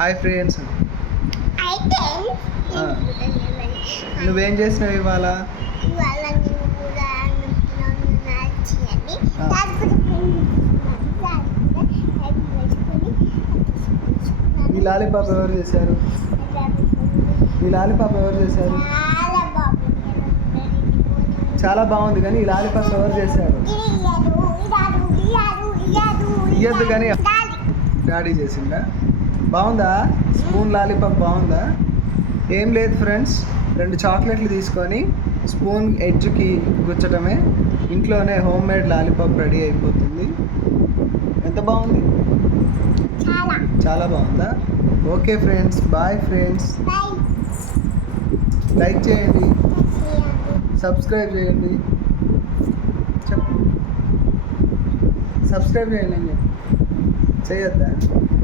Hi friends. అయితే నువ్వేం చేసినావు ఇవాళ? ఇవాళ నేను కూడా నచ్చినవి ఈ లాలీపాప్ ఎవరు చేశారు? ఈ లాలీపాప్ ఎవరు చేశారు? చాలా బాగుంది, కానీ ఈ లాలీపాప్ ఎవరు చేశారు? ఇయ్యద్దు కానీ డాడీ చేసిందా? బాగుందా? స్పూన్ లాలీపాప్ బాగుందా? ఏం లేదు ఫ్రెండ్స్, 2 చాక్లెట్లు తీసుకొని స్పూన్ ఎడ్జ్కి గుచ్చటమే. ఇంట్లోనే హోమ్ మేడ్ లాలీపాప్ రెడీ అయిపోతుంది. ఎంత బాగుంది? చాలా బాగుందా? Okay friends, boy friends. Like చేయండి, సబ్స్క్రైబ్ చేయండి. చెప్పు, సబ్స్క్రైబ్ చేయండి అని చెప్పి చేయొద్దా?